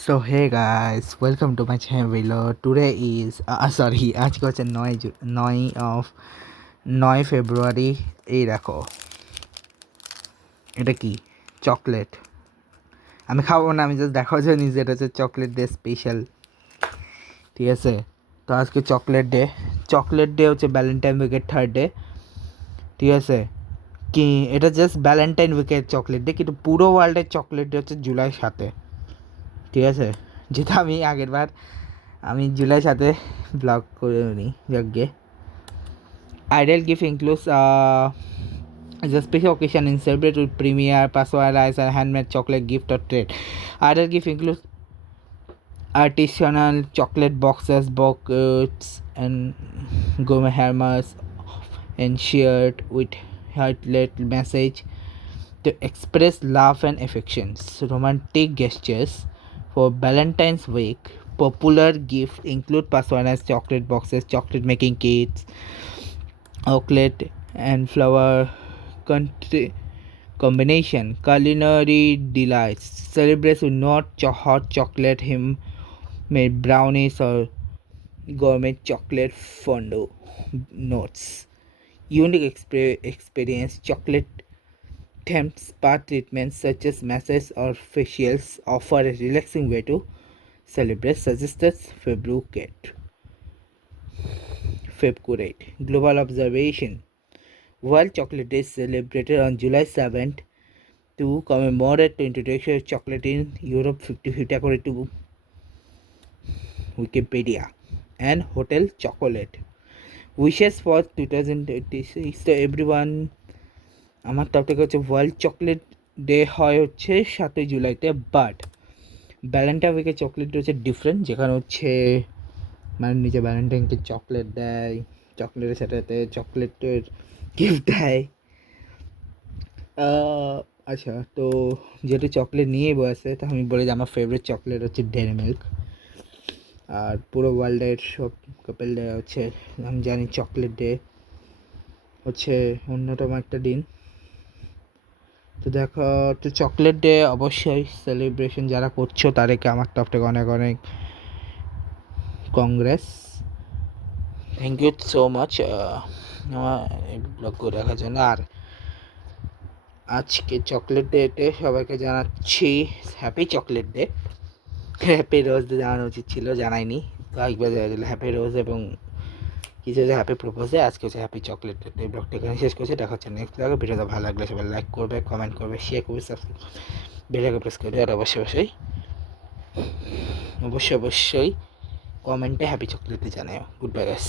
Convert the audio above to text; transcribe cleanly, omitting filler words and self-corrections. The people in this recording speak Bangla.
So hey guys, welcome to my channel. Today is আজকে হচ্ছে 9 ফেব্রুয়ারি। এই দেখো, এটা কি চকলেট। আমি খাবো না, আমি জাস্ট দেখার জন্য নিয়েছি। এটা হচ্ছে চকলেট ডে স্পেশাল, ঠিক আছে। তো আজকে চকলেট ডে হচ্ছে ভ্যালেন্টাইন উইকের থার্ড ডে, ঠিক আছে। কি এটা জাস্ট ভ্যালেন্টাইন উইকের চকলেট ডে, কিন্তু পুরো ওয়ার্ল্ডের চকলেট ডে হচ্ছে জুলাই 7, ঠিক আছে। যেটা আমি জুলাই 7 ব্লগ করে নিই যজ্ঞে। Ideal gift includes is a special occasion in celebrate with premiere, personalized and handmade chocolate gift or treat. Ideal gift includes artisanal chocolate boxes, bouquets, and gourmet hammers, and shared with heartlet message to express love and affections. Romantic gestures for Valentine's Week. Popular gifts include personalized chocolate boxes, chocolate making kits, chocolate and flower combination, culinary delights. Celebrates with not hot chocolate him made brownies or gourmet chocolate fondue notes. Unique experience chocolate themed spa treatments such as massages or facials offer a relaxing way to celebrate. Suggested February. Global observation. World Chocolate Day is celebrated on July 7th to commemorate the introduction of chocolate in Europe 50-50 according to Wikipedia. And Hotel Chocolate. Wishes for 2026 to everyone. আমার তরফ থেকে হচ্ছে ওয়ার্ল্ড চকলেট ডে হয় হচ্ছে 7 জুলাইতে, বাট ভ্যালেন্টাইন উইকের চকলেট হচ্ছে ডিফারেন্ট, যেখানে হচ্ছে মানে নিজে ভ্যালেন্টাইনকে চকলেট দেয়, চকলেটের সাথে চকলেটের গিফট দেয়। আচ্ছা, তো যেহেতু চকলেট নিয়েই বসে, তো আমি বলি যে আমার ফেভারিট চকলেট হচ্ছে ডেয়ারি মিল্ক। আর পুরো ওয়ার্ল্ডের সব কাপেলদের হচ্ছে আমি জানি চকলেট ডে হচ্ছে অন্যতম একটা দিন। তো দেখো, তো চকলেট ডে অবশ্যই সেলিব্রেশন যারা করছো তাদেরকে আমার তরফ থেকে অনেক অনেক কংগ্রেস। থ্যাংক ইউ সো মাচ আমার এই ব্লগ দেখার জন্য। আর আজকে চকলেট ডেতে সবাইকে জানাচ্ছি happy chocolate day. Happy rose day জানানো উচিত ছিল, জানাইনি, তো একবার জানা দিল হ্যাপি রোজ এবং কিছু হচ্ছে হ্যাপি প্রপোজে। আজকে হচ্ছে হ্যাপি চকলেট ডে। ব্লগটা এখানে শেষ করছি, দেখা হচ্ছে নেক্সট ব্লগে। ভিডিওটা ভালো লাগলে সবাই লাইক করবে, কমেন্ট করবে, শেয়ার করবে, সাবস্ক্রাইব বেলাকে প্রেস করবে। আর অবশ্যই কমেন্টে হ্যাপি চকলেট ডে জানাও। Good bye guys.